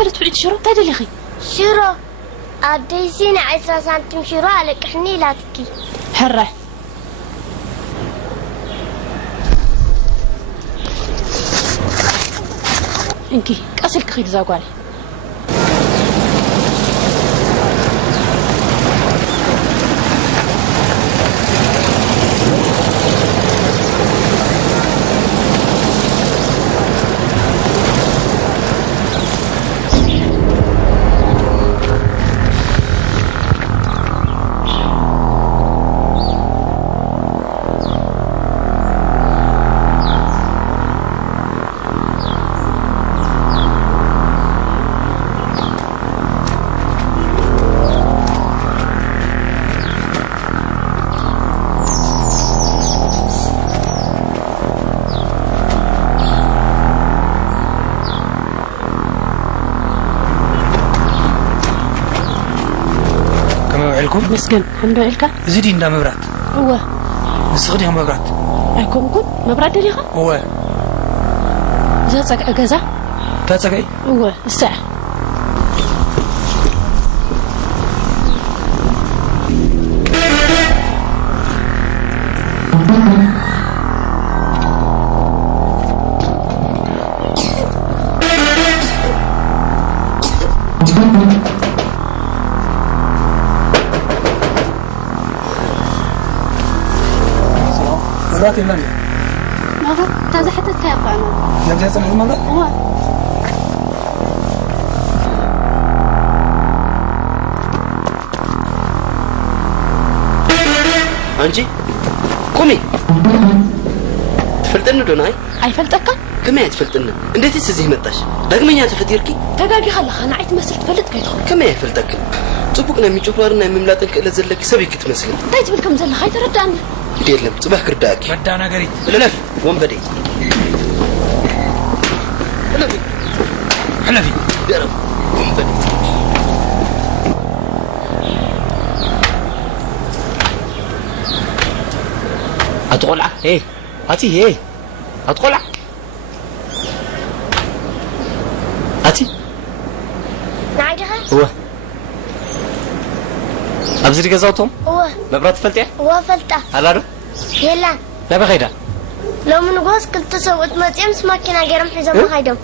فلت فعيد شرو تادي لخي شرو أديسين 10 سنتيم شرو عليك حني لا تكي حرة إنكي كأسلك خيد زاقوالي مسكن الحمد لله زيدي ندا مبرات هو نسخدي مبرات أكون كون مبرات دليها هو زاتك أجازة تاتك هو الساعة مراتي لنا ماذا تازه حتى تكافئ أنا نجهز المرة هو أنجي قومي تفلتنا دوناي أي فلتك كم يتفلتنا أنت تسزيه متاش رغم إني أتفتيركي تجاجي خلها أنا عيت مسلت فلت كيدخل كم يفلتك تبقنا ميجوفارنا مملاتك إلى زلك سبيك تمسك تايت بالكم زل خايت ردان ديلم صباح كرداك بدانا قريب لا وين بدي حلفي ديرم وين بدي أتقولع إيه أتي إيه أتقولع أتي نعجها هو أبزر جزاتهم هو مبرات فلتة هو فلتة هلا يلا لا بخيرة لو من قوس كنت سويت ما تيمس ماكينة جرم حزام خايدم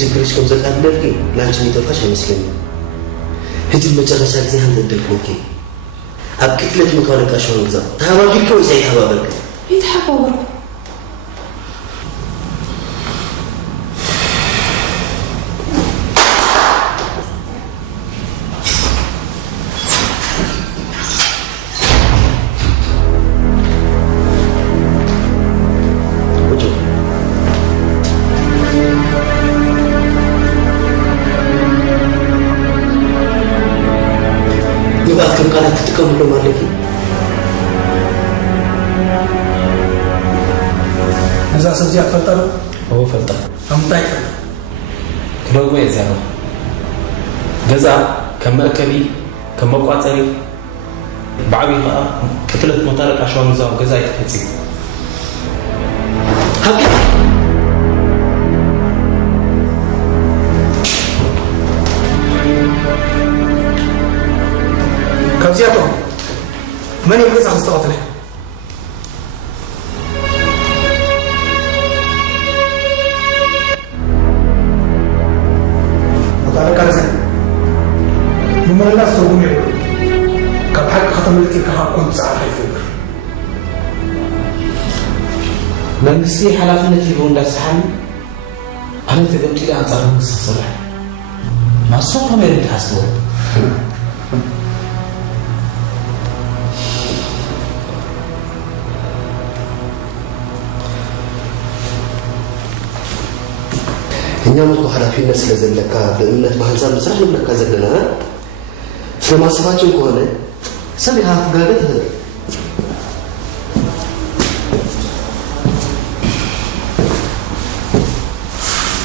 ችግርሽ ከብዛት አደርኪ ላንቺ የሚተፋሽ አይመስለኝም ህጅ መጨረሻ ጊዜ አንተ ደልኩኝ አብቂለት መካለቃሽ ነው ግዛ ታባቂልኩ እዚህ ታባበቅ ይተሐወሩ ግብአት ከም ቃላት ትጥቀምሎም ኣለኪ እዛ ሰብዚያ ትፈልጣለሁ هو فلطة ኣምጣይ كلو يزارو جزا كم مركبي كم مقاطري بعبي بقى كتلت مطارق عشان نزاو جزا يتفتي ካብዚያቶም መን እዮም ገዛ ክስተቐትለ وتعالى من الناس تقول لي كم حق ختم لك كنت ساعة حيفوق መንግስቲ ሓላፍነት ይሁን እንዳስሓን ኣነ ተገምቲ አንጻር መንግስቲ ሰራሕ ማሶም ከመይ ተሓስበው እኛ ሞት ኃላፊነት ስለዘለካ በእምነት በሐሳብ መስራት ለካ ዘለና ስለማሰባችን ከሆነ ሰሚሃ ጋገት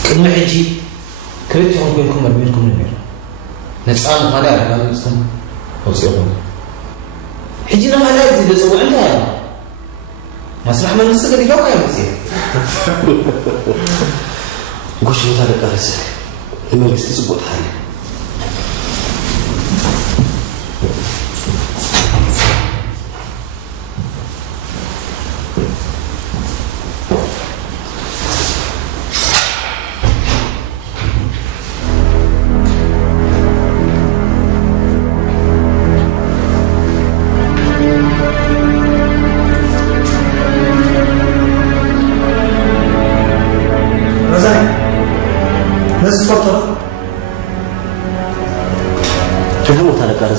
ቅድሚ ሕጂ ክልቲኦም ኮይንኩም መርሚርኩም ነይሩ ነፃ ምዃነ ኣረጋጊፅኩም ወፂኹም ሕጂ ንማላይ እዚ ዘፅውዕ እንታይ ኣሎ መስራሕ መንግስቲ ገዲጋውካ ይመፅእ ጎሽ ቦታ ደቃርስ መንግስቲ ጽቡቅ ታሪክ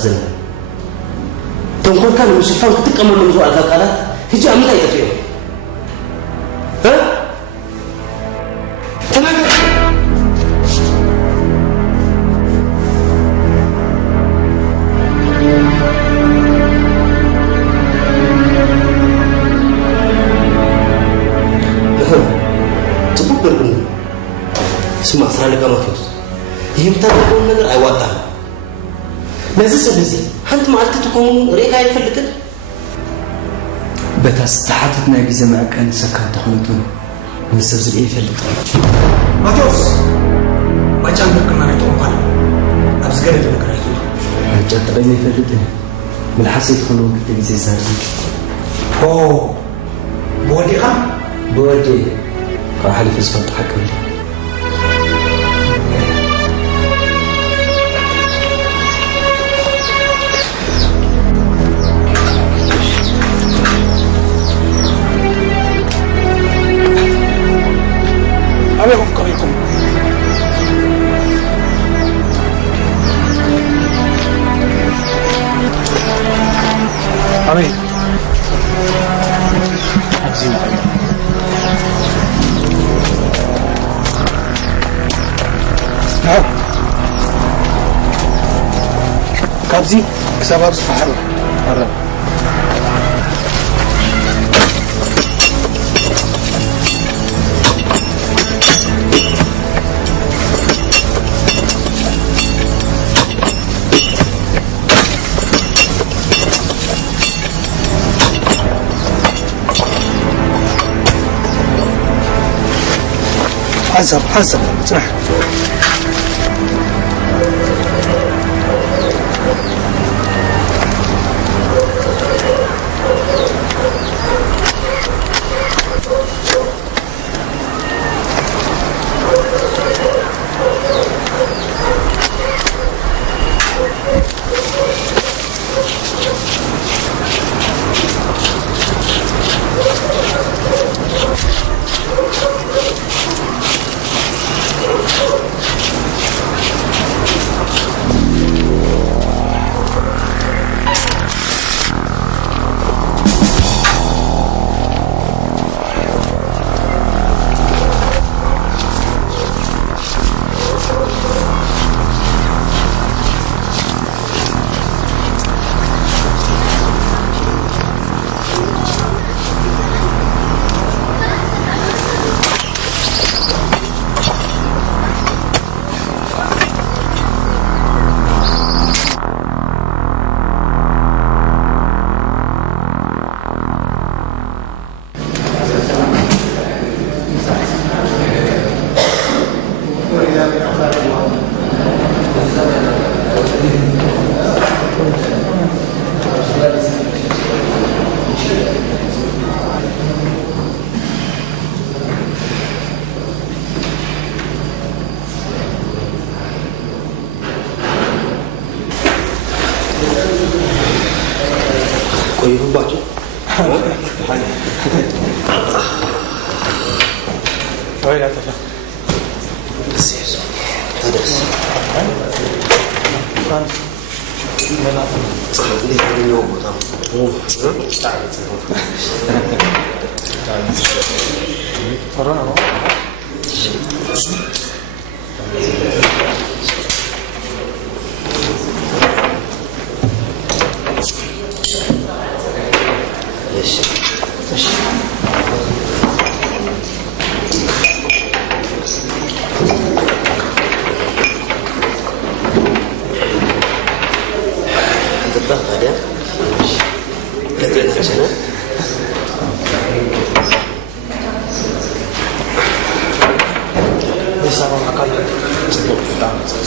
زين تنقول كان المشفان تتكمل من زوال القالات هجي عمل ايه فيه ها تمام تبقى بالبنى اسمع صار لك ما تيوز يمتلكون نقر ايواتا لازم سبزي حنت معلت تكون ريكا يفلتن بتاس تحتنا جزء معك أن سكان تخونتون نسبز إيه فلت ماتيوس ما جانك كنا نتوقع قال أبزغنا تبكر يزول جات بيني فلتن من حسيت خلوك تجزي ساري أوه بودي خان بودي راح لي في صوت حكم لي أبيكم قريكم أمين حبزين نعم كابزي كسباب صفحة مرة حسب صح ቆይሁ ባጭ ويلا تفا سيسو هذا صحت لي اليوم فرانا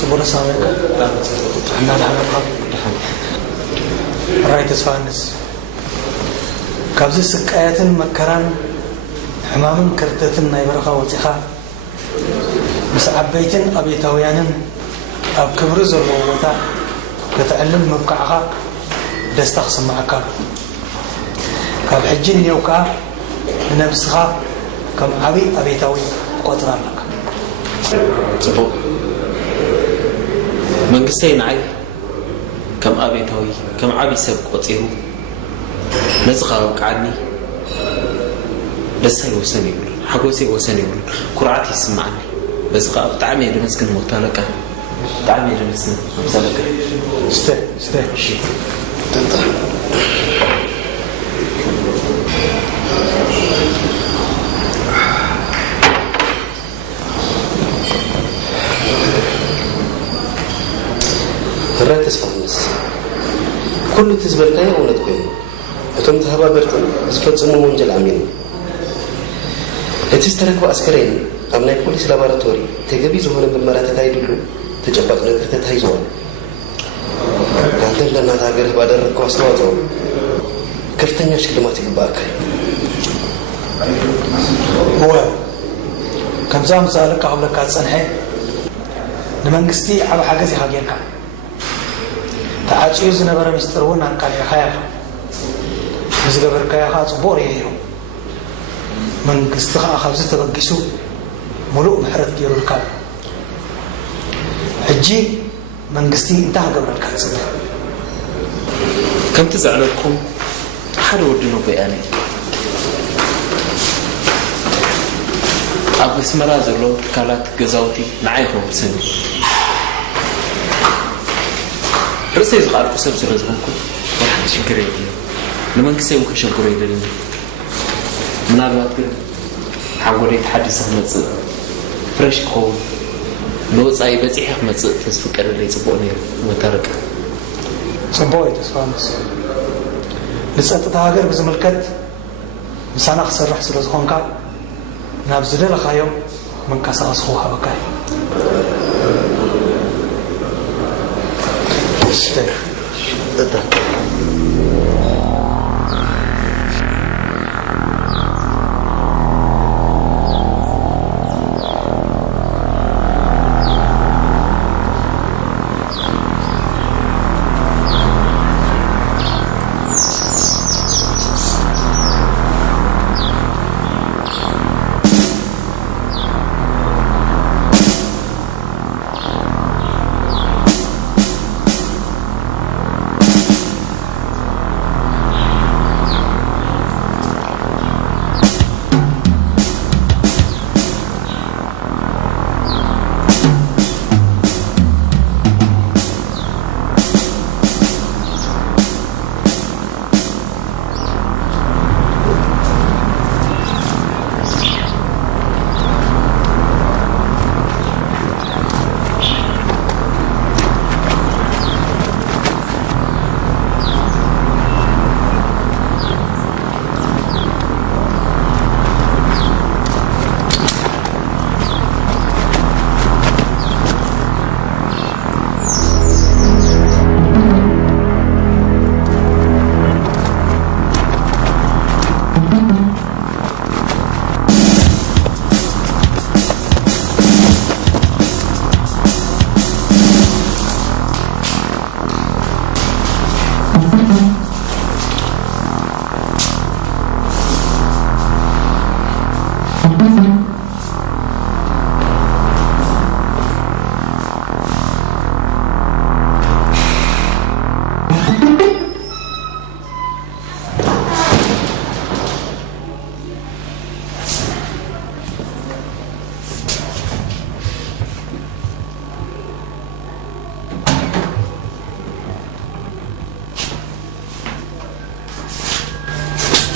صبر سامك أنا الحلقة رايت اسفانس كابز سكايات مكران حمام كرتتن نايبرخا وتخا مس عبيتن ابيتاويانن اب كبر زلوتا كتعلم مبقعها دستخ سمعك كاب حجين يوكا نفسها كم ابيتاوي قطرانك صبو منقستي نعي كم أبيتاوي كم عبي سب قطيرو نزغى وقعني بس هاي وسني يقول حقوسي وسني يقول كرعتي يسمعني بس غاب طعمي لمسكن مختلقة طعمي لمسكن مختلقة استاذ شيء فرات اسفانس كل تزبلتاي اولاد كوي اتم تهبابرتن زفصمو وንጀል አሚኑ ለተስተረከው አስከሬን አምናይ ፖሊስ ላቦራቶሪ ተገቢ ዝሆነ ምርመራ ተካሂዶሉ ተጨባጭ ነገር ተታይዟል አንተን ለእናት ሀገር ባደረከው አስተዋጽኦ ከፍተኛ ሽልማት ይገባክ هو كمزام سالك قبل كاصنحه لمنغستي على حاجه زي حاجه تعاچيو زنبره مسترون انقال يخايا زغبر كايا صبور يهيو منغستها خبز تبقسو ملوء محرت ديرو الكاب حجي منغستي انتهى قبل الكاص كم تزعلكم حد ودنو بياني ابو اسمرا زلو كالات غزاوتي نعيهم سني رسي زقارك سبسر زبنكم واحد شكري لمن كسيو كشكري دلني من الوقت حاولت يتحدث مص فريش كول لو صاي بصيح مص تسفكر لي صبوني وترك صبوي تسفانس لسات هاجر بزملكت مسانا خسرح سلازخونكا نابزل لخايم من كاساس خوها بكاي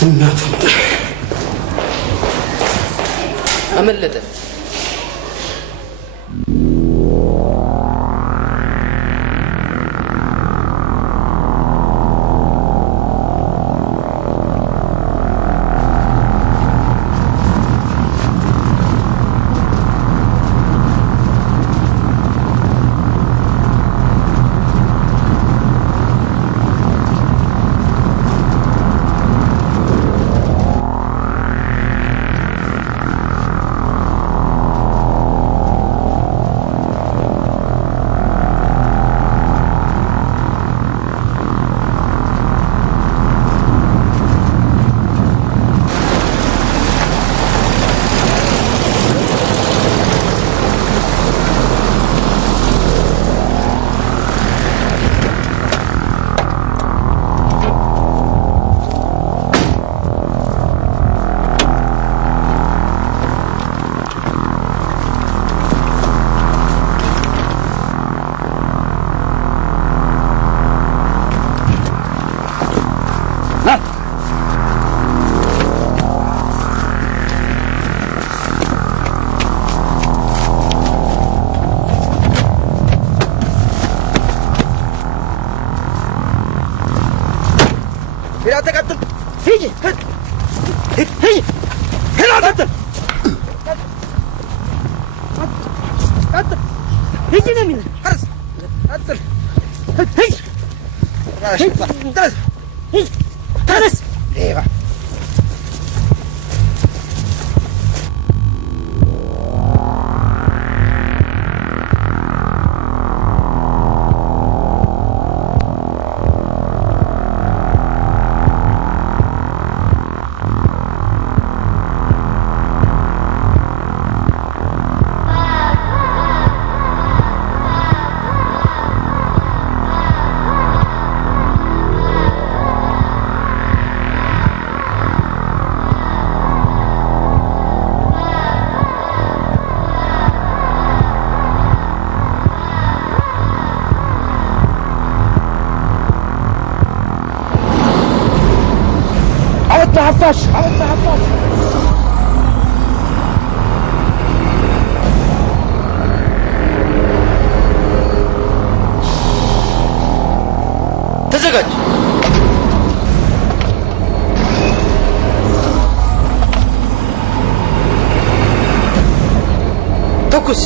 እናቱ አመለጠ። ተዘጋጅ። ተኩስ።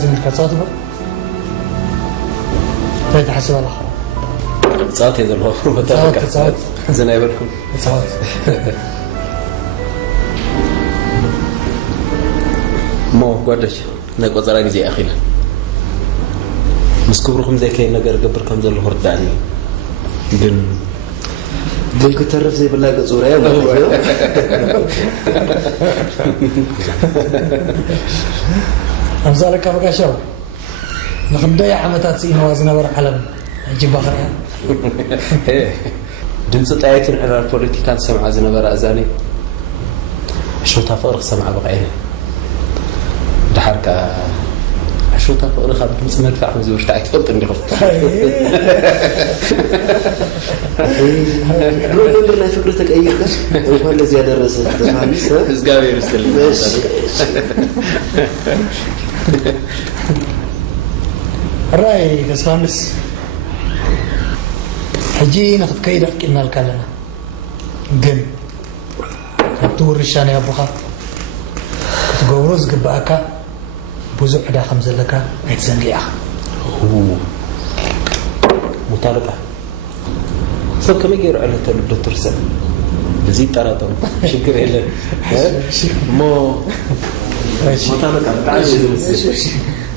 لازم الكاسات بقى تاي حسب الله صوت يا زلمه صوت زين يبركم صوت مو قدش نقو زرا غزي اخينا مسكبركم زي كاين ነገር قبركم زلو هرداني ግን ከተረፍ ዘይ በላ ገጾራ ያ أمثالك بقى شو نخدي عمتات سينا وزنبر علم جيب بخرها ድምፂ ጣይትን ዕራር ፖለቲካን ሰምዓ ዝነበረ እዛኒ ሕሾታ ፍቅሪ ክሰምዓ በቃይነ ድሓርካ ሕሾታ ፍቅሪ ካብ ድምፂ መድፋዕ ከም ዝውሽጣ ኣይትፈልጥ እንዲኹም ጎንደር ናይ ፍቅሪ ተቀይርካ እንኳን ለዚህ ያደረሰ ተፋሚስ እግዚአብሔር ይስጥልኝ الرأي كسفانس حجي ناخذ كيد حكينا الكلام جن هتور الشان يا ابوها تقولوز قباكا بوزع دا خمسة لك ايتزنقيا مطالقة سو كم يجي على الدكتور سن بزيد تراتهم شكر لله مو مطالقة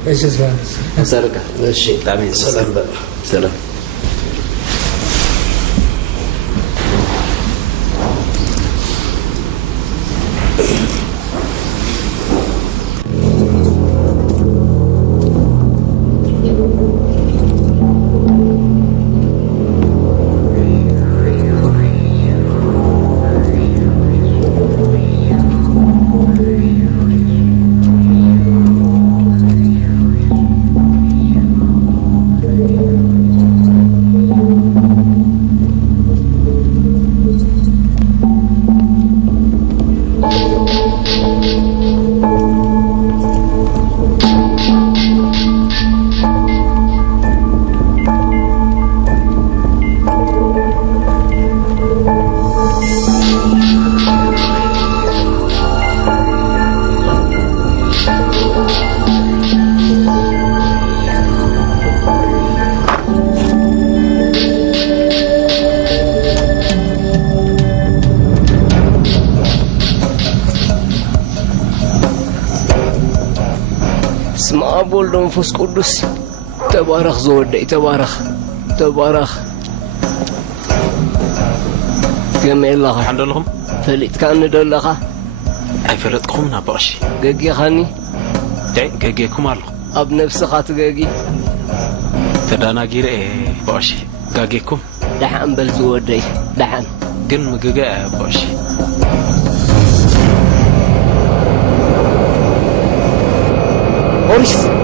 ايش اسفانس مسارك الشيء تعمل سلام بقى سلام بولد منفوس قدس تبارخ زودي تبارخ كم الله الحمد لله فليت كان دلخه اي فرتكم ناباشي جاجي خاني جاجيكم الله اب نفسك تجاجي تدانا غير باشي جاجيكم دحن بل زودي دحن جن مجاجا باشي بوليس